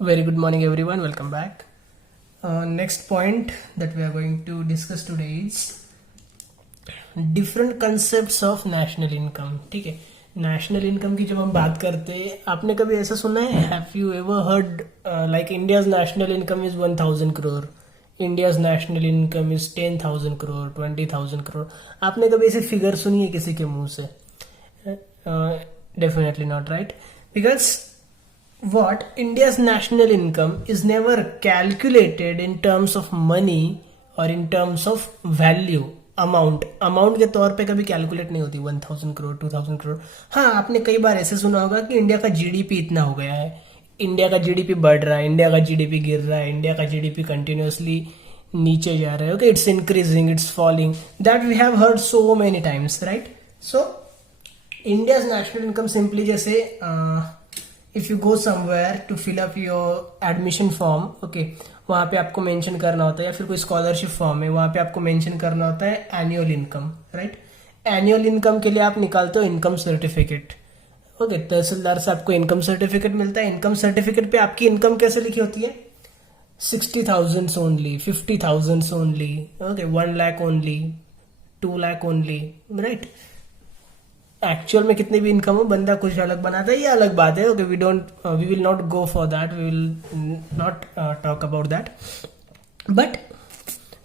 Very good morning, everyone. Welcome back. Next point that we are going to discuss today is different concepts of national income. ठीक है, national income की जब हम बात करते हैं, आपने कभी ऐसा सुना है? Have you ever heard like India's national income is 1000 crore, India's national income is 10,000 crore, 20,000 crore? आपने कभी ऐसे फिगर सुनी है किसी के मुंह से? Definitely not, right? Because what India's national income is never calculated in terms of money or in terms of value, amount के तौर पे कभी कैलकुलेट नहीं होती 1000 करोड़ 2000 करोड़। हाँ, आपने कई बार ऐसे सुना होगा कि इंडिया का जीडीपी इतना हो गया है, इंडिया का जीडीपी बढ़ रहा है, इंडिया का जीडीपी गिर रहा है, इंडिया का जीडीपी कंटिन्यूअसली नीचे जा रहा है, okay, it's increasing, it's falling, that we have heard so many times, right? So India's national income simply जैसे if you go somewhere to fill up your admission form, okay, वहां पे आपको mention करना होता है, या फिर कोई स्कॉलरशिप फॉर्म है वहां पे आपको मेंशन करना होता है annual income, right? Annual income के लिए आप निकालते हो इनकम सर्टिफिकेट, ओके, तहसीलदार से आपको इनकम सर्टिफिकेट मिलता है। इनकम सर्टिफिकेट पे आपकी इनकम कैसे लिखी होती है? 60,000 only, 50,000 only, okay, 1 lakh only, 2 lakh only, right? Actual में कितनी भी इनकम हो, बंदा कुछ अलग बनाता है, ये अलग बात है, okay, we will not go for that, we will not talk about that. But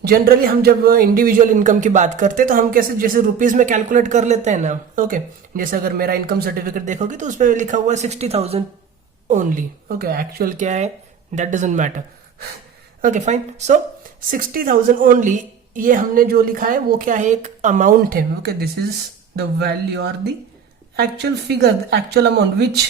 generally हम जब इंडिविजुअल इनकम की बात करते हैं तो हम कैसे, जैसे रुपीज में कैलकुलेट कर लेते हैं ना, ओके। जैसे अगर मेरा इनकम सर्टिफिकेट देखोगे तो उस पर लिखा हुआ है 60,000 ओनली, ओके, एक्चुअल क्या है that doesn't matter, okay, fine. So 60,000 only, ये हमने जो लिखा है वो क्या है, एक अमाउंट है, okay, this is the value or the actual figure, the actual amount which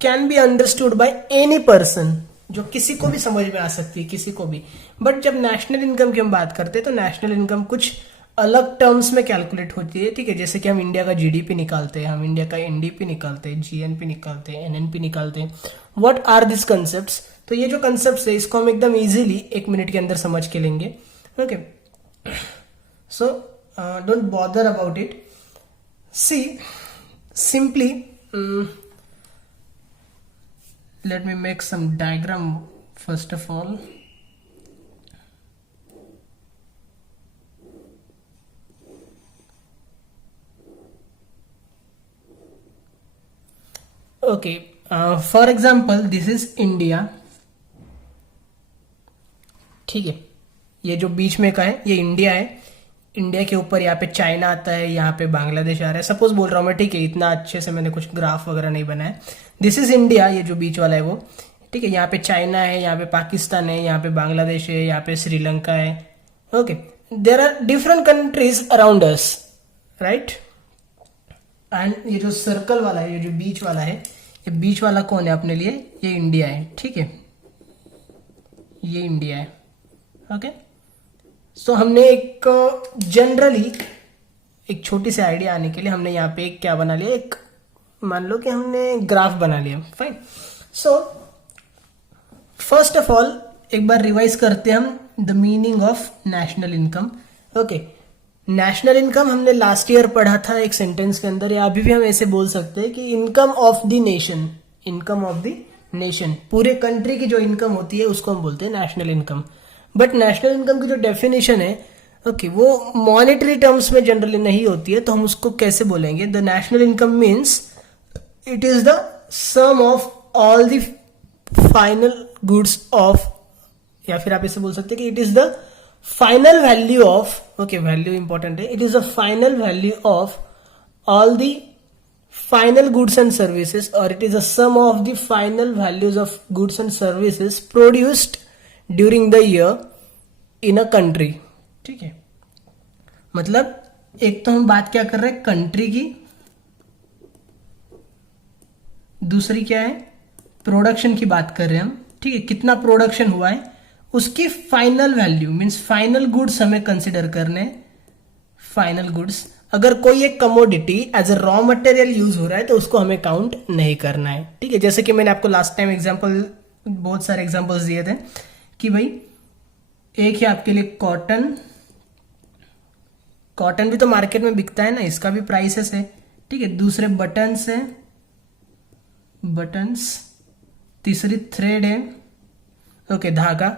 can be understood by any person, जो किसी को भी समझ में आ सकती है, किसी को भी। बट जब नेशनल इनकम की हम बात करते हैं तो नेशनल इनकम कुछ अलग टर्म्स में कैलकुलेट होती है, ठीक है? जैसे कि हम इंडिया का जीडीपी निकालते हैं, हम इंडिया का एनडीपी निकालते हैं, जीएनपी निकालते हैं, एनएनपी निकालते हैं। What are this concepts? तो ये जो कंसेप्ट्स है इसको हम एकदम इजीली 1 मिनट के अंदर समझ के लेंगे, okay. So don't bother about it. See, simply let me make some diagram first of all. Okay, for example, this is India, ठीक है? ये जो बीच में का है ये इंडिया है, इंडिया के ऊपर यहाँ पे चाइना आता है, यहाँ पे बांग्लादेश आ रहा है, सपोज बोल रहा हूँ मैं, ठीक है? इतना अच्छे से मैंने कुछ ग्राफ वगैरह नहीं बनाया। दिस इज इंडिया, ये जो बीच वाला है वो, ठीक है? यहाँ पे चाइना है, यहाँ पे पाकिस्तान है, यहाँ पे बांग्लादेश है, यहाँ पे श्रीलंका है, okay. There are different countries around us, right? And ये जो सर्कल वाला है, ये जो बीच वाला है, ये बीच वाला कौन है अपने लिए? ये इंडिया है, ठीक है? ये इंडिया है, ओके। सो हमने एक जनरली एक छोटी सी आइडिया आने के लिए हमने यहाँ पे एक क्या बना लिया, एक मान लो कि हमने ग्राफ बना लिया, fine. So first of all एक बार रिवाइज करते हैं हम the meaning of national income, okay. National income हमने लास्ट ईयर पढ़ा था एक सेंटेंस के अंदर, या अभी भी हम ऐसे बोल सकते हैं कि income of the nation, income of the nation, पूरे कंट्री की जो इनकम होती है उसको हम बोलते हैं national income. But national income की जो डेफिनेशन है, ओके, वो मॉनेटरी टर्म्स में जनरली नहीं होती है, तो हम उसको कैसे बोलेंगे? The national income means it is the sum of all the final goods of, या फिर आप इसे बोल सकते हैं कि it is the final value of, okay, value important है, it is the final value of all the final goods and services, और it is the sum of the final values of goods and services produced during the year in a country, ठीक है? मतलब एक तो हम बात क्या कर रहे हैं कंट्री की, दूसरी क्या है प्रोडक्शन की बात कर रहे हैं हम, ठीक है? कितना प्रोडक्शन हुआ है उसकी final value, means final goods हमें कंसिडर करने, फाइनल गुड्स। अगर कोई एक commodity as a raw material use हो रहा है तो उसको हमें काउंट नहीं करना है, ठीक है? जैसे कि मैंने आपको लास्ट टाइम एग्जांपल, बहुत सारे एग्जांपल्स दिए थे कि भाई एक है आपके लिए कॉटन, कॉटन भी तो मार्केट में बिकता है ना, इसका भी प्राइसेस है, ठीक है? दूसरे बटन्स है, बटन्स, तीसरी थ्रेड है, ओके, धागा,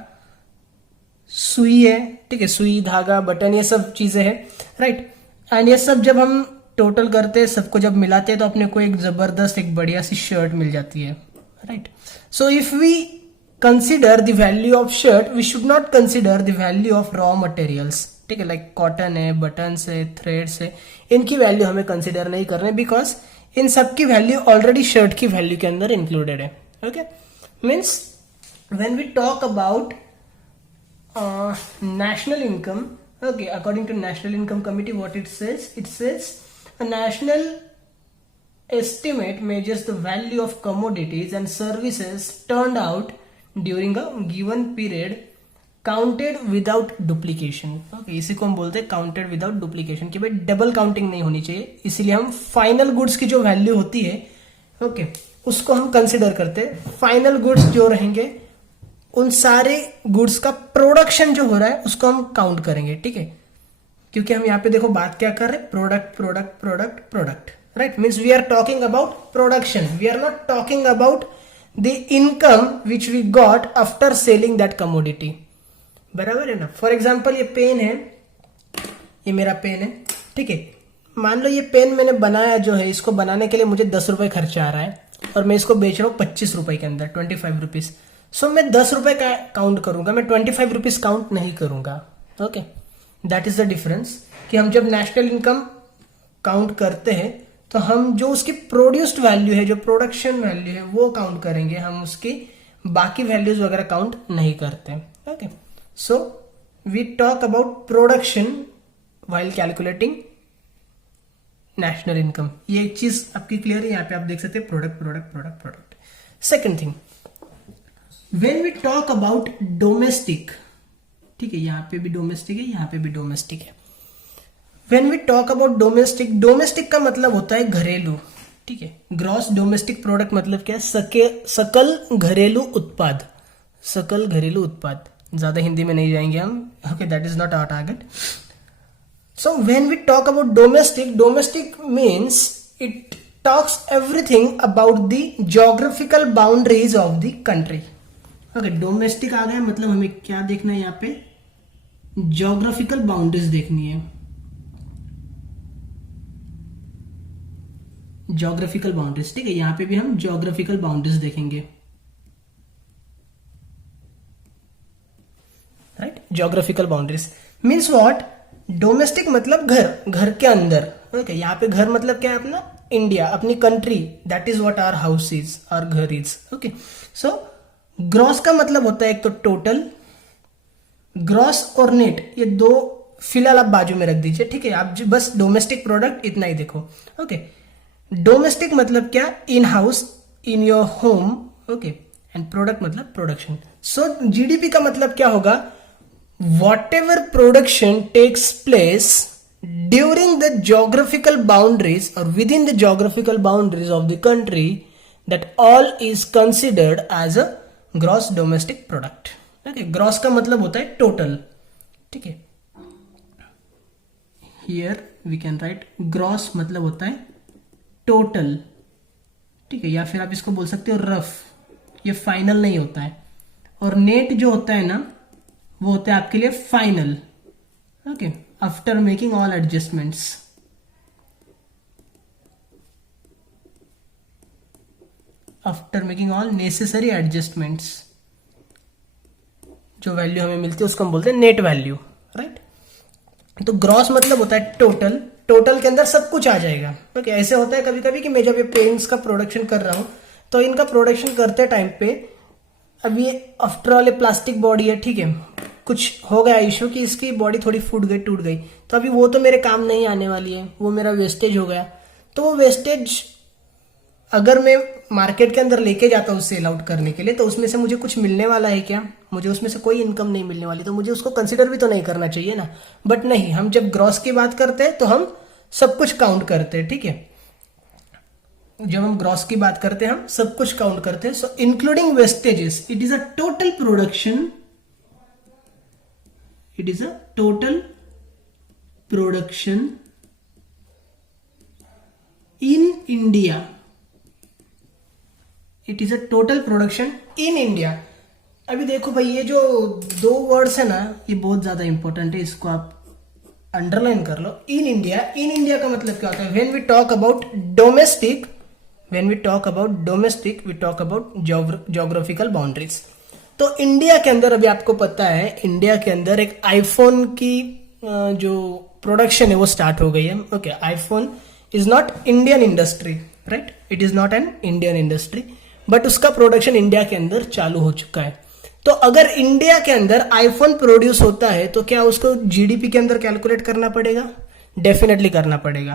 सुई है, ठीक है, सुई, धागा, बटन, ये सब चीजें हैं, राइट। एंड ये सब जब हम टोटल करते हैं, सबको जब मिलाते हैं तो अपने को एक जबरदस्त, एक बढ़िया सी शर्ट मिल जाती है, right. So if we consider the value of shirt, we should not consider the value of raw materials, ठीक है, लाइक कॉटन है, बटन्स है, थ्रेड्स है, इनकी वैल्यू हमें कंसिडर नहीं कर रहे, बिकॉज इन सब की वैल्यू ऑलरेडी शर्ट की वैल्यू के अंदर इंक्लूडेड है। Okay, means when we talk about national income, okay, according to National Income Committee, what it says a national estimate measures the value of commodities and services turned out during a given period counted without duplication। okay, इसी को हम बोलते हैं counted without duplication, कि भाई double counting नहीं होनी चाहिए, इसीलिए हम फाइनल गुड्स की जो वैल्यू होती है, ओके, उसको हम कंसिडर करते हैं। फाइनल गुड्स जो रहेंगे, उन सारे गुड्स का प्रोडक्शन जो हो रहा है उसको हम काउंट करेंगे, ठीक है, क्योंकि हम यहाँ पे देखो बात क्या कर रहे हैं, product product product product, right. Means we are talking about production, we are not talking about the income which we got after selling that commodity, बराबर है ना। फॉर एग्जाम्पल ये पेन है, ये मेरा पेन है, ठीक है, मान लो ये पेन मैंने बनाया जो है, इसको बनाने के लिए मुझे 10 रुपए खर्चा आ रहा है और मैं इसको बेच रहा हूँ 25 रुपए के अंदर, 25 रुपीज। सो मैं 10 रुपए का काउंट करूंगा, मैं 25 रुपीज काउंट नहीं करूंगा। Okay, that is the difference, कि हम जब नेशनल इनकम काउंट करते हैं तो हम जो उसकी प्रोड्यूस्ड वैल्यू है, जो प्रोडक्शन वैल्यू है, वो काउंट करेंगे, हम उसकी बाकी वैल्यूज वगैरह काउंट नहीं करते। Okay, so we talk about production while calculating national income. ये एक चीज आपकी क्लियर है, यहाँ पे आप देख सकते हैं, product product product product. Second thing, when we talk about domestic, ठीक है, यहाँ पे भी डोमेस्टिक है, यहाँ पे भी डोमेस्टिक है। when we talk about domestic, domestic का मतलब होता है घरेलू, ठीक है। ग्रॉस डोमेस्टिक प्रोडक्ट मतलब क्या है, सकल घरेलू उत्पाद, सकल घरेलू उत्पाद। ज्यादा हिंदी में नहीं जाएंगे हम, okay, that is not our target. So when we talk about domestic, domestic means it talks everything about the geographical boundaries of the country। ओके, डोमेस्टिक आ गया, मतलब हमें क्या देखना है यहाँ पे, ज्योग्राफिकल बाउंड्रीज देखनी है, ज्योग्राफिकल बाउंड्रीज, ठीक है, यहाँ पे भी हम ज्योग्राफिकल बाउंड्रीज देखेंगे, right. Geographical boundaries means what, domestic मतलब घर, घर के अंदर, ओके, यहाँ पे घर मतलब क्या है, अपना इंडिया, अपनी country, that is what our house is, our ghar is. Okay, so gross का मतलब होता है एक तो टोटल, ग्रॉस और नेट, ये दो फिलहाल आप बाजू में रख दीजिए, ठीक है, आप बस डोमेस्टिक प्रोडक्ट इतना ही देखो। ओके, डोमेस्टिक मतलब क्या, in house, in your home, okay, and product मतलब प्रोडक्शन। सो जीडीपी का मतलब क्या होगा, whatever production takes place during the geographical boundaries और within the geographical boundaries of the country, that all is considered as a gross domestic product. Okay, gross का मतलब होता है total, ठीक है, here we can write gross मतलब होता है टोटल, ठीक है, या फिर आप इसको बोल सकते हो रफ, ये फाइनल नहीं होता है। और नेट जो होता है ना, वो होता है आपके लिए final, okay, after making all adjustments. After making all necessary adjustments, जो वैल्यू हमें मिलती है उसको हम बोलते हैं नेट वैल्यू, राइट। तो ग्रॉस मतलब होता है टोटल, टोटल के अंदर सब कुछ आ जाएगा। ओके, ऐसे होता है कभी कभी कि मैं जब ये पेंट्स का प्रोडक्शन कर रहा हूं, तो इनका प्रोडक्शन करते टाइम पे, अब ये आफ्टर ऑल ये प्लास्टिक बॉडी है, ठीक है, कुछ हो गया इशू कि इसकी बॉडी थोड़ी फूट गई, टूट गई, तो अभी वो तो मेरे काम नहीं आने वाली है, वो मेरा वेस्टेज हो गया। तो वो वेस्टेज अगर मैं मार्केट के अंदर लेके जाता हूँ सेल आउट करने के लिए, तो उसमें से मुझे कुछ मिलने वाला है क्या, मुझे उसमें से कोई इनकम नहीं मिलने वाली, तो मुझे उसको कंसिडर भी तो नहीं करना चाहिए ना। बट नहीं, हम जब ग्रॉस की बात करते हैं तो हम सब कुछ काउंट करते हैं, ठीक है, जब हम ग्रॉस की बात करते हैं हम सब कुछ काउंट करते हैं। सो including vestiges, it is a total production, it is a total production in India, it is a total production in India. अभी देखो भाई, ये जो दो वर्ड्स है ना, ये बहुत ज्यादा इंपॉर्टेंट है, इसको आप अंडरलाइन कर लो। इन इंडिया, इन इंडिया का मतलब क्या होता है? When we talk about domestic, when we talk about domestic, we talk about geographical boundaries. तो इंडिया के अंदर, अभी आपको पता है, इंडिया के अंदर एक आईफोन की जो प्रोडक्शन है वो स्टार्ट हो गई है। Okay, iPhone is not Indian industry, right, it is not an Indian industry, but उसका प्रोडक्शन इंडिया के अंदर चालू हो चुका है। तो अगर इंडिया के अंदर आईफोन प्रोड्यूस होता है तो क्या उसको जीडीपी के अंदर कैलकुलेट करना पड़ेगा? डेफिनेटली करना पड़ेगा,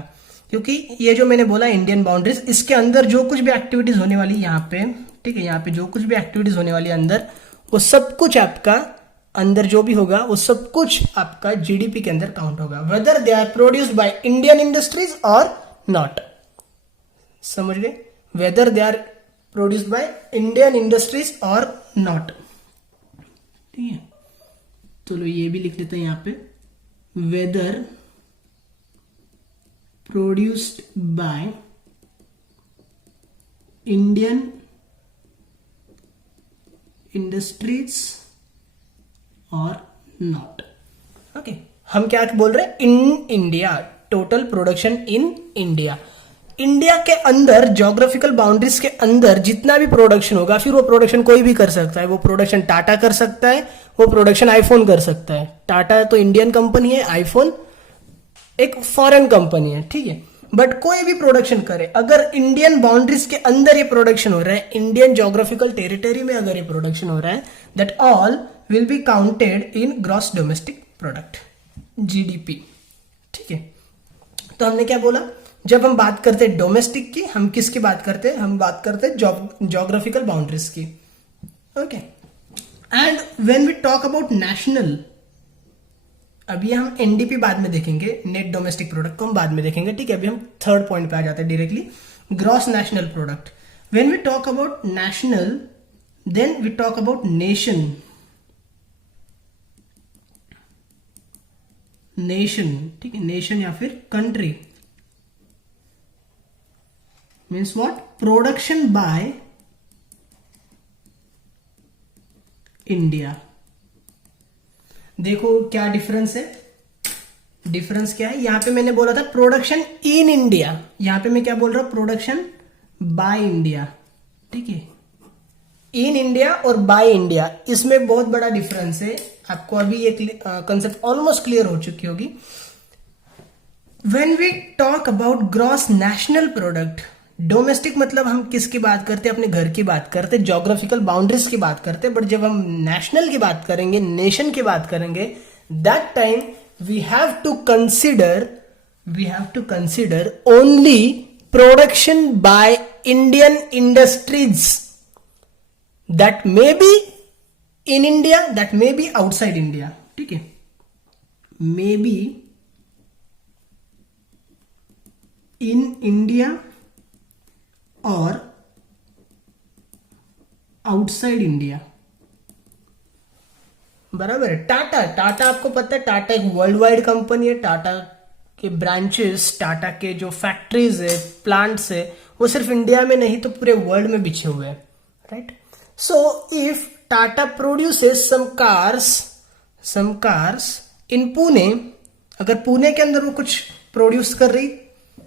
क्योंकि ये जो मैंने बोला इंडियन बाउंड्रीज, इसके अंदर जो कुछ भी एक्टिविटीज होने वाली यहाँ पे, ठीक है, यहाँ पे जो कुछ भी एक्टिविटीज होने वाली अंदर, वो सब कुछ आपका अंदर जो भी होगा वो सब कुछ आपका जीडीपी के अंदर काउंट होगा, whether they are produced by Indian industries or not. समझ गए? Whether they are produced by Indian industries or not. ठीक है, चलो ये भी लिख लेते हैं यहाँ पे, whether produced by Indian industries or not. Okay, हम क्या बोल रहे हैं? In India, total production in India. India के अंदर ज्योग्राफिकल बाउंड्रीज के अंदर जितना भी प्रोडक्शन होगा, फिर वो प्रोडक्शन कोई भी कर सकता है। वो प्रोडक्शन टाटा कर सकता है, वो प्रोडक्शन आईफोन कर सकता है। टाटा तो इंडियन कंपनी है, आईफोन एक फॉरेन कंपनी है, ठीक है, बट कोई भी प्रोडक्शन करे, अगर इंडियन बाउंड्रीज के अंदर ये प्रोडक्शन हो रहा है, इंडियन ज्योग्राफिकल टेरिटरी में अगर ये प्रोडक्शन हो रहा है, that all will be counted in gross domestic product, GDP. ठीक है, तो हमने क्या बोला? जब हम बात करते हैं डोमेस्टिक की, हम किसकी बात करते हैं? हम बात करते हैं ज्योग्राफिकल बाउंड्रीज की। Okay, and when we talk about national, अभी हम एनडीपी बाद में देखेंगे, नेट डोमेस्टिक प्रोडक्ट को हम बाद में देखेंगे, ठीक है। अभी हम थर्ड पॉइंट पे आ जाते हैं directly, gross national product. When we talk about national, then we talk about nation, nation, ठीक है, नेशन या फिर country means what? Production by India. देखो क्या डिफरेंस है, डिफरेंस क्या है? यहां पे मैंने बोला था प्रोडक्शन इन इंडिया, यहां पे मैं क्या बोल रहा हूं? प्रोडक्शन बाय इंडिया, ठीक है। इन इंडिया और बाय इंडिया, इसमें बहुत बड़ा डिफरेंस है। आपको अभी ये कंसेप्ट ऑलमोस्ट क्लियर हो चुकी होगी। When we talk about gross national product, domestic मतलब हम किसकी बात करते हैं? अपने घर की बात करते हैं, ज्योग्राफिकल बाउंड्रीज की बात करते हैं। बट जब हम नेशनल की बात करेंगे, नेशन की बात करेंगे, that time we have to consider only production by Indian industries, that may be in India, that may be outside India, ठीक है, मे बी इन इंडिया और आउटसाइड इंडिया। बराबर है। टाटा आपको पता है, टाटा एक वर्ल्ड वाइड कंपनी है। टाटा के ब्रांचेस, टाटा के जो फैक्ट्रीज है, प्लांट्स है, वो सिर्फ इंडिया में नहीं तो पूरे वर्ल्ड में बिछे हुए हैं, right. So if Tata produces some cars in Pune, अगर पुणे के अंदर वो कुछ प्रोड्यूस कर रही,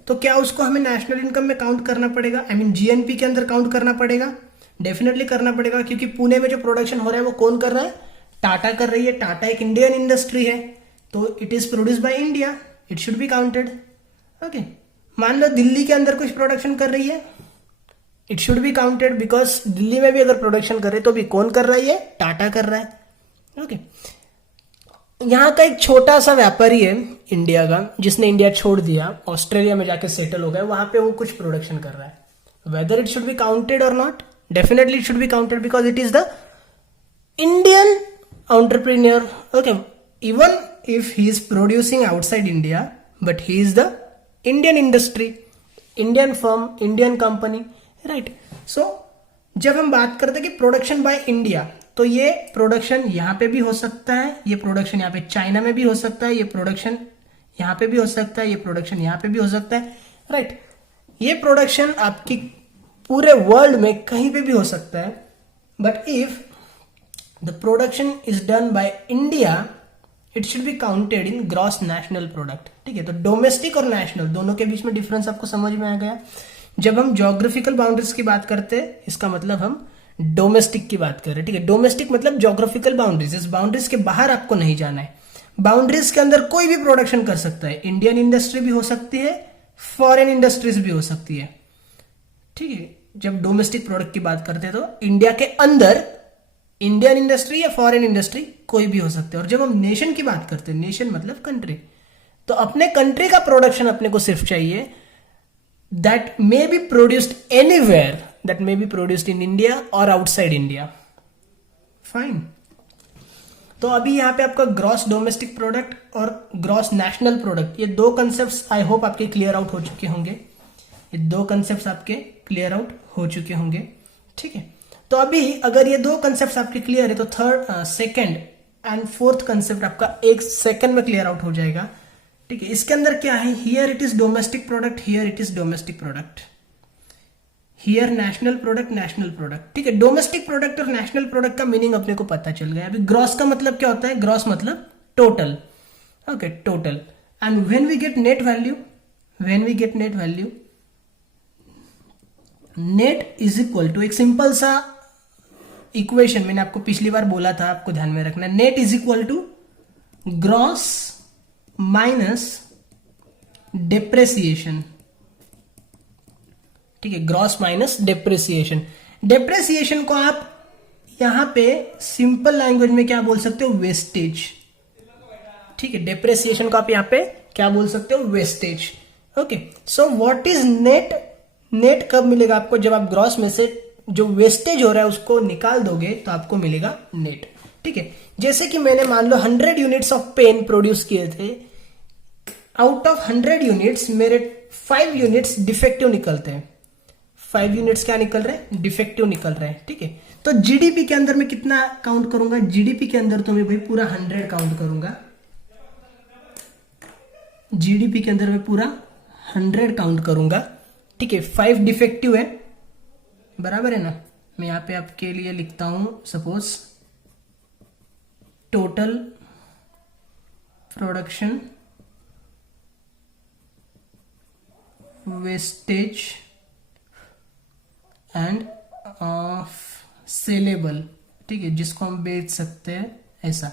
तो क्या उसको हमें नेशनल इनकम में काउंट करना पड़ेगा? आई मीन जीएनपी के अंदर काउंट करना पड़ेगा? डेफिनेटली करना पड़ेगा, क्योंकि पुणे में जो प्रोडक्शन हो रहा है वो कौन कर रहा है? टाटा कर रही है। टाटा एक इंडियन इंडस्ट्री है, तो it is produce by India, it should be counted. Okay, मान लो दिल्ली के अंदर कुछ प्रोडक्शन कर रही है, it should be counted, because Delhi में भी अगर प्रोडक्शन कर रहे तो भी कौन कर रहा है? टाटा कर रहा है। ओके, यहां का एक छोटा सा व्यापारी है इंडिया का, जिसने इंडिया छोड़ दिया, ऑस्ट्रेलिया में जाके सेटल हो गया, वहां पे वो कुछ प्रोडक्शन कर रहा है। Whether it should be counted और not? Definitely it should be counted, because it is the Indian entrepreneur. Okay, even if he is producing outside India, but he is the Indian industry, Indian firm, Indian company, right? So जब हम बात करते हैं कि production by India, तो ये production यहाँ पे भी हो सकता है, ये प्रोडक्शन यहाँ पे चाइना में भी हो सकता है, ये प्रोडक्शन यहाँ पे भी हो सकता है, ये प्रोडक्शन यहाँ पे भी हो सकता है, राइट। ये प्रोडक्शन आपकी पूरे वर्ल्ड में कहीं पे भी हो सकता है। But if the production is done by India, it should be counted in gross national product. ठीक है, तो डोमेस्टिक और नेशनल दोनों के बीच में डिफरेंस आपको समझ में आ गया। जब हम ज्योग्राफिकल बाउंड्रीज की बात करते हैं, इसका मतलब हम डोमेस्टिक की बात कर रहे हैं। ठीक है, डोमेस्टिक मतलब ज्योग्राफिकल बाउंड्रीज, इस बाउंड्रीज के बाहर आपको नहीं जाना है। बाउंड्रीज के अंदर कोई भी प्रोडक्शन कर सकता है, इंडियन इंडस्ट्री भी हो सकती है, फॉरेन इंडस्ट्रीज भी हो सकती है। ठीक है, जब डोमेस्टिक प्रोडक्ट की बात करते हैं तो इंडिया के अंदर इंडियन इंडस्ट्री या फॉरेन इंडस्ट्री कोई भी हो सकती है। और जब हम नेशन की बात करते हैं, नेशन मतलब कंट्री, तो अपने कंट्री का प्रोडक्शन अपने को सिर्फ चाहिए that may be produced anywhere, that may be produced in India और आउटसाइड इंडिया। फाइन। तो अभी यहां पे आपका ग्रॉस डोमेस्टिक प्रोडक्ट और ग्रॉस नेशनल प्रोडक्ट, ये दो कंसेप्ट्स आई होप आपके क्लियर आउट हो चुके होंगे। ये दो कंसेप्ट्स आपके क्लियर आउट हो चुके होंगे। ठीक है, तो अभी अगर ये दो कंसेप्ट्स आपके क्लियर है तो third, second and fourth concept आपका एक सेकंड में क्लियर आउट हो जाएगा। ठीक है, इसके अंदर क्या है, here it is domestic product, here it is domestic product, here national product, national product. ठीक है, डोमेस्टिक प्रोडक्ट और नेशनल प्रोडक्ट का मीनिंग अपने को पता चल गया। अभी ग्रॉस का मतलब क्या होता है, ग्रॉस मतलब total. Okay, total. And when we get net value, when we get net value, net is equal to, एक सिंपल सा इक्वेशन मैंने आपको पिछली बार बोला था, आपको ध्यान में रखना, net is equal to gross minus depreciation. ठीक है, ग्रॉस माइनस डेप्रेसिएशन। डेप्रेसिएशन को आप यहां पे सिंपल लैंग्वेज में क्या बोल सकते हो, वेस्टेज। ठीक है, डेप्रेसिएशन को आप यहां पे क्या बोल सकते हो, wastage. Okay, so what is net, net कब मिलेगा आपको, जब आप ग्रॉस में से जो वेस्टेज हो रहा है उसको निकाल दोगे तो आपको मिलेगा नेट। ठीक है, जैसे कि मैंने मान लो 100 यूनिट्स ऑफ पेन प्रोड्यूस किए थे, आउट ऑफ 100 यूनिट्स मेरे 5 यूनिट्स डिफेक्टिव निकलते हैं। 5 यूनिट्स क्या निकल रहे हैं, डिफेक्टिव निकल रहे हैं। ठीक है, तो जीडीपी के अंदर मैं कितना काउंट करूंगा, जीडीपी के अंदर तो मैं भाई पूरा 100 काउंट करूंगा। जीडीपी के अंदर मैं पूरा 100 काउंट करूंगा। ठीक है, 5 डिफेक्टिव है, बराबर है ना। मैं यहां पे आपके लिए लिखता हूं, suppose total production wastage and saleable. ठीक है, जिसको हम बेच सकते हैं ऐसा।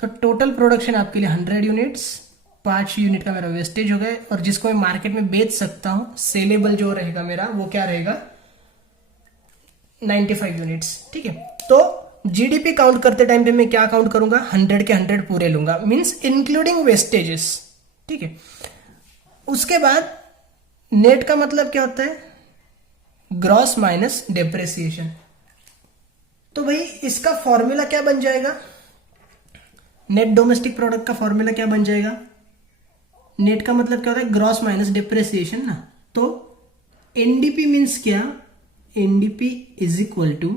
तो टोटल प्रोडक्शन आपके लिए 100 यूनिट्स, 5 यूनिट का मेरा वेस्टेज हो गया, और जिसको मैं मार्केट में बेच सकता हूं, सेलेबल जो रहेगा मेरा वो क्या रहेगा, 95 यूनिट्स। ठीक है, तो जीडीपी काउंट करते टाइम पे मैं क्या काउंट करूंगा, 100 के 100 पूरे लूंगा, मींस इंक्लूडिंग वेस्टेजेस। ठीक है, उसके बाद नेट का मतलब क्या होता है, ग्रॉस माइनस डेप्रेसिएशन। तो भाई इसका फॉर्मूला क्या बन जाएगा, नेट डोमेस्टिक प्रोडक्ट का फॉर्मूला क्या बन जाएगा, नेट का मतलब क्या होता है, ग्रॉस माइनस डेप्रेसिएशन ना। तो एनडीपी मीन्स क्या, NDP is equal to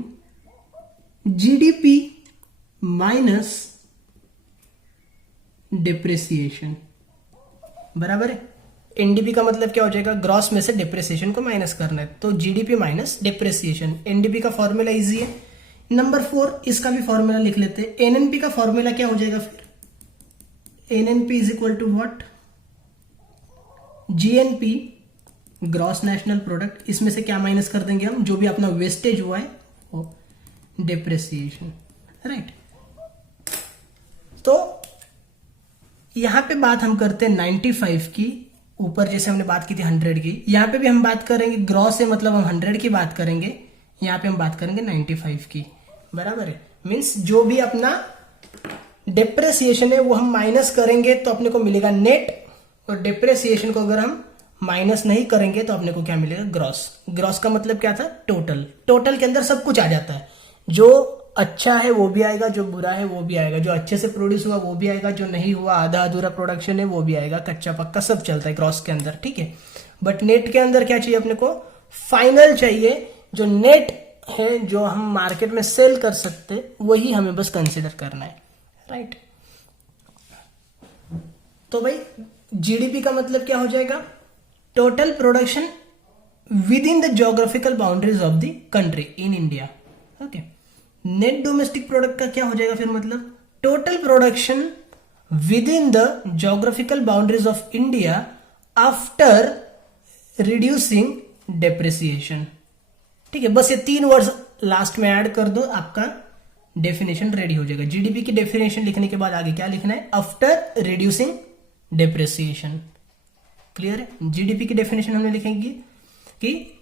GDP minus depreciation, बराबर है। एनडीपी का मतलब क्या हो जाएगा, ग्रॉस में से डेप्रेसिएशन को माइनस करना है, तो जीडीपी माइनस डेप्रेसिएशन। एनडीपी का फॉर्मूला इजी है। नंबर 4, इसका भी फॉर्मूला लिख लेते हैं। एनएनपी का फॉर्मूला क्या हो जाएगा फिर, NNP is equal to what, GNP gross national product, इसमें से क्या माइनस कर देंगे हम, जो भी अपना वेस्टेज हुआ है वो डेप्रेसिएशन, राइट। तो यहां पे बात हम करते हैं 95 की, ऊपर जैसे हमने बात की थी 100 की, यहां पे भी हम बात करेंगे ग्रॉस है, मतलब हम 100 की बात करेंगे, यहां पे हम बात करेंगे 95 की, बराबर है। मीन्स जो भी अपना डेप्रेसिएशन है वो हम माइनस करेंगे तो अपने को मिलेगा नेट, और डेप्रेसिएशन को अगर हम माइनस नहीं करेंगे तो अपने को क्या मिलेगा, ग्रॉस। ग्रॉस का मतलब क्या था, टोटल। टोटल के अंदर सब कुछ आ जाता है, जो अच्छा है वो भी आएगा, जो बुरा है वो भी आएगा, जो अच्छे से प्रोड्यूस हुआ वो भी आएगा, जो नहीं हुआ आधा अधूरा प्रोडक्शन है वो भी आएगा, कच्चा पक्का सब चलता है ग्रॉस के अंदर। ठीक है, बट नेट के अंदर क्या चाहिए अपने को, फाइनल चाहिए, जो नेट है जो हम मार्केट में सेल कर सकते वही हमें बस कंसिडर करना है, राइट। तो भाई जीडीपी का मतलब क्या हो जाएगा, total production with in the geographical boundaries of the country in India. Okay, net domestic product का क्या हो जाएगा फिर, मतलब total production with in the geographical boundaries of India after reducing depreciation. ठीक है, बस ये 3 वर्ड्स लास्ट में ऐड कर दो, आपका डेफिनेशन रेडी हो जाएगा। जीडीपी की डेफिनेशन लिखने के बाद आगे क्या लिखना है, आफ्टर रिड्यूसिंग डेप्रिसिएशन। क्लियर है? जीडीपी की डेफिनेशन हमने लिखेंगे कि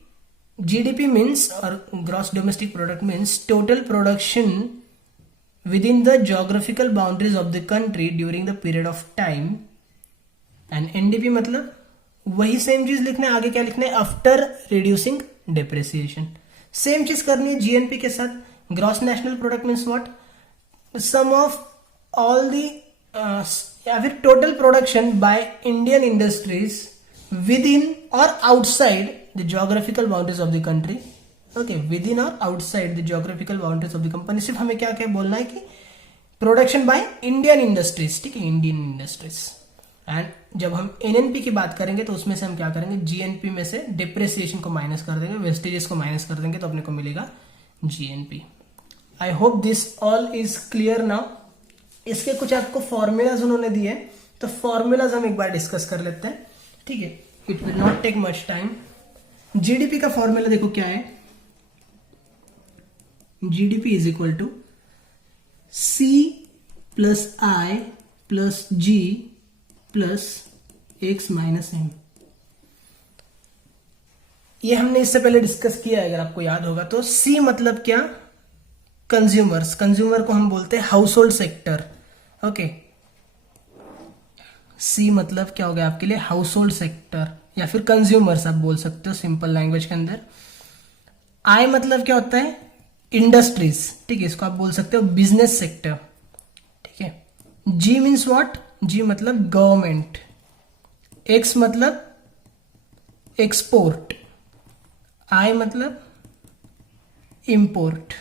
जीडीपी मीन्स और gross domestic product means total production with in the geographical boundaries of the country during the period of time. And NDP मतलब वही सेम चीज लिखना है, आगे क्या लिखना है, आफ्टर रिड्यूसिंग डेप्रिसिएशन। सेम चीज करनी है जीएनपी के साथ। Gross national product means what, sum of all the या फिर total production by Indian industries within और outside the geographical boundaries of the country. Okay, within और outside the geographical boundaries of the company. सिर्फ हमें क्या क्या बोलना है कि प्रोडक्शन बाय इंडियन इंडस्ट्रीज। ठीक है, इंडियन इंडस्ट्रीज। एंड जब हम एनएनपी की बात करेंगे तो उसमें से हम क्या करेंगे, जीएनपी में से डिप्रिसिएशन को माइनस कर देंगे, वेस्टेजेस को माइनस कर देंगे, तो अपने को मिलेगा GNP. I hope this all is clear now. इसके कुछ आपको फॉर्मूलाज उन्होंने दिए, तो फॉर्मूलाज हम एक बार डिस्कस कर लेते हैं। ठीक है, it will not take much time. GDP का फॉर्मूला देखो क्या है, GDP is equal to C plus I plus G plus X minus M. ये हमने इससे पहले डिस्कस किया है, अगर आपको याद होगा तो। सी मतलब क्या, कंज्यूमर्स। कंज्यूमर को हम बोलते हैं हाउस होल्ड सेक्टर। ओके, सी मतलब क्या हो गया आपके लिए, हाउस होल्ड सेक्टर या फिर कंज्यूमर्स आप बोल सकते हो सिंपल लैंग्वेज के अंदर। आई मतलब क्या होता है, इंडस्ट्रीज। ठीक है, इसको आप बोल सकते हो बिजनेस सेक्टर। ठीक है, जी मीन्स व्हाट, जी मतलब गवर्नमेंट। एक्स मतलब एक्सपोर्ट। आई मतलब इंपोर्ट।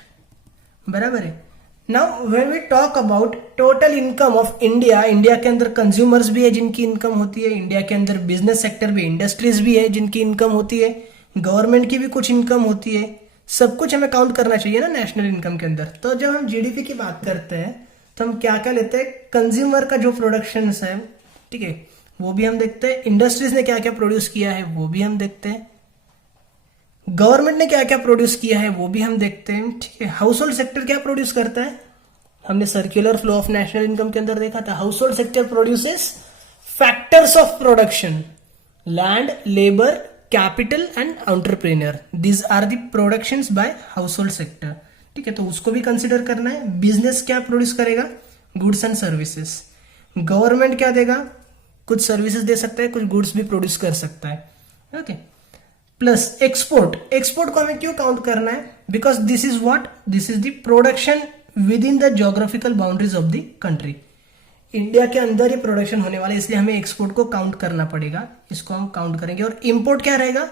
बराबर है। Now when we talk about total income of India, India के अंदर कंज्यूमर्स भी है जिनकी इनकम होती है, इंडिया के अंदर बिजनेस सेक्टर भी, इंडस्ट्रीज भी है जिनकी इनकम होती है, गवर्नमेंट की भी कुछ इनकम होती है। सब कुछ हमें काउंट करना चाहिए ना नेशनल इनकम के अंदर। तो जब हम जीडीपी की बात करते हैं तो हम क्या क्या लेते हैं, कंज्यूमर का जो प्रोडक्शन है, ठीक है, वो भी हम देखते हैं। इंडस्ट्रीज ने क्या क्या प्रोड्यूस किया है वो भी हम देखते हैं। गवर्नमेंट ने क्या क्या प्रोड्यूस किया है वो भी हम देखते हैं। ठीक है, हाउस होल्ड सेक्टर क्या प्रोड्यूस करता है, हमने circular flow of national income के अंदर देखा था। Household sector produces factors of production, land, labour, capital and entrepreneur. These are the productions by household sector. ठीक है, तो उसको भी कंसिडर करना है। बिजनेस क्या प्रोड्यूस करेगा, गुड्स एंड सर्विसेज। गवर्नमेंट क्या देगा, कुछ सर्विसेज दे सकता है, कुछ गुड्स भी प्रोड्यूस कर सकता है। Okay, plus export. एक्सपोर्ट को हमें क्यों काउंट करना है, because this is what, this is the production with in the geographical boundaries of the country. India के अंदर ही प्रोडक्शन होने वाला है, इसलिए हमें एक्सपोर्ट को काउंट करना पड़ेगा। इसको हम काउंट करेंगे। और इंपोर्ट क्या रहेगा,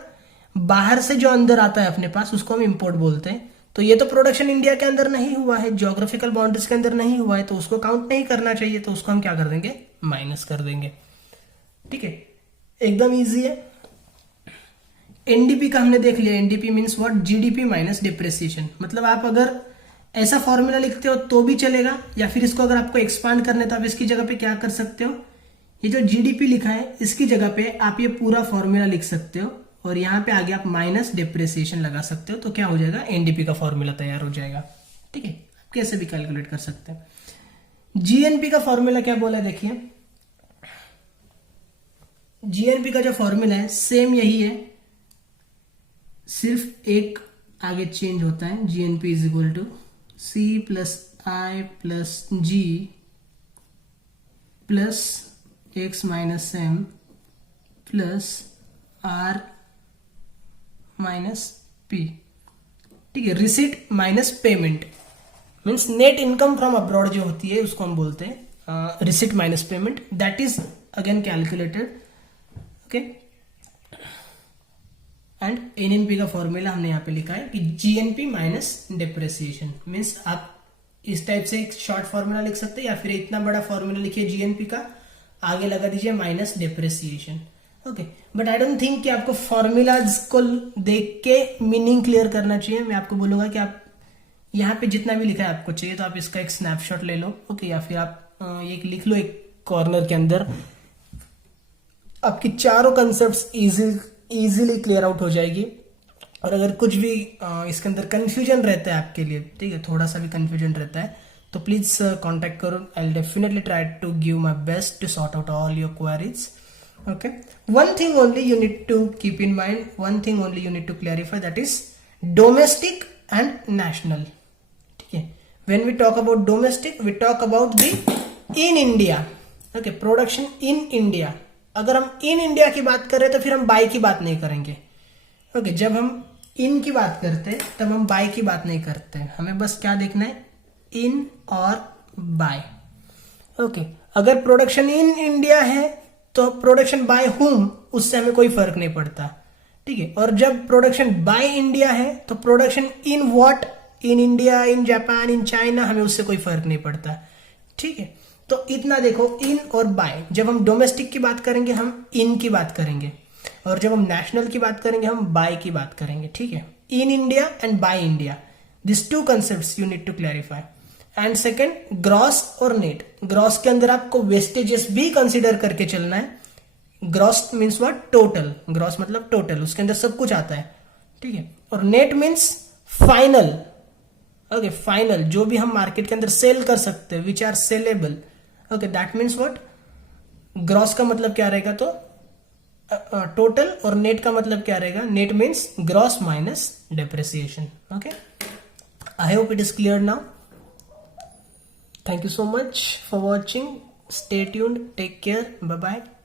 बाहर से जो अंदर आता है अपने पास, उसको हम इंपोर्ट बोलते हैं। तो ये तो प्रोडक्शन इंडिया के अंदर नहीं हुआ है, जोग्राफिकल बाउंड्रीज के अंदर नहीं हुआ है, तो उसको काउंट नहीं करना चाहिए। तो उसको हम क्या कर देंगे, माइनस कर देंगे। ठीक है, एकदम ईजी है। एनडीपी का हमने देख लिया। NDP means what, GDP minus depreciation. मतलब आप अगर ऐसा फॉर्मूला लिखते हो तो भी चलेगा, या फिर इसको अगर आपको एक्सपांड करना है तो आप इसकी जगह पे क्या कर सकते हो, ये जो जीडीपी लिखा है इसकी जगह पे आप ये पूरा फॉर्मूला लिख सकते हो और यहाँ पे आगे आप माइनस डिप्रिसिएशन लगा सकते हो। तो क्या हो जाएगा, एनडीपी का फॉर्मूला तैयार हो जाएगा। ठीक है, आप कैसे भी कैलकुलेट कर सकते हैं। जीएनपी का फॉर्मूला क्या बोला है, देखिए जीएनपी का जो फॉर्मूला है सेम यही है, सिर्फ एक आगे चेंज होता है। GNP is equal to C plus I plus G plus X minus M plus R minus P. ठीक है, receipt minus payment means net income from abroad जो होती है उसको हम बोलते हैं receipt minus payment. That is again calculated. Okay, and NNP का फॉर्मूला हमने यहाँ पे लिखा है कि जीएनपी माइनस डिप्रिसिएशन। मीन्स आप इस टाइप से एक शॉर्ट फॉर्मूला लिख सकते हैं, या फिर इतना बड़ा फॉर्मूला लिखिए जीएनपी का, आगे लगा दीजिए minus depreciation. Okay, but I don't think कि आपको फॉर्मूलाज को देख के मीनिंग क्लियर करना चाहिए। मैं आपको बोलूंगा कि आप यहाँ पे जितना भी लिखा है आपको चाहिए तो आप इसका एक स्नैपशॉट ले लो, ओके, या फिर आप एक लिख लो एक कॉर्नर के अंदर, आपकी चारों कंसेप्ट इजीली क्लियर आउट हो जाएगी। और अगर कुछ भी इसके अंदर कंफ्यूजन रहता है आपके लिए, ठीक है, थोड़ा सा भी कंफ्यूजन रहता है तो प्लीज कांटेक्ट करो, I will definitely try to give my best to sort out all your queries. Okay, one thing only you need to keep in mind, one thing only you need to clarify, that is domestic and national. ठीक है, when we talk about domestic we talk about the in India, okay, production in India। अगर हम in India की बात करें तो फिर हम buy की बात नहीं करेंगे, okay, जब हम in की बात करते हैं तब हम buy की बात नहीं करते, हमें बस क्या देखना है, in और buy, okay। अगर प्रोडक्शन इन इंडिया है तो प्रोडक्शन बाय हुम, उससे हमें कोई फर्क नहीं पड़ता, ठीक है। और जब प्रोडक्शन बाय इंडिया है तो production in what, in India, in Japan, in China, हमें उससे कोई फर्क नहीं पड़ता, ठीक है। तो इतना देखो, इन और बाय। जब हम डोमेस्टिक की बात करेंगे हम इन की बात करेंगे, और जब हम नेशनल की बात करेंगे हम बाय की बात करेंगे, ठीक है। In India and by India, this two concepts you need to clarify. And second, gross और नेट। ग्रॉस के अंदर आपको वेस्टेजेस भी कंसिडर करके चलना है। Gross means what, total. Gross मतलब टोटल, उसके अंदर सब कुछ आता है, ठीक है। और net means final, okay, final जो भी हम मार्केट के अंदर सेल कर सकते हैं, which are sellable, okay, that means what. Gross का मतलब क्या रहेगा तो टोटल, और नेट का मतलब क्या रहेगा, net means gross minus depreciation, okay. I hope it is clear now. Thank you so much for watching. Stay tuned. Take care. Bye bye.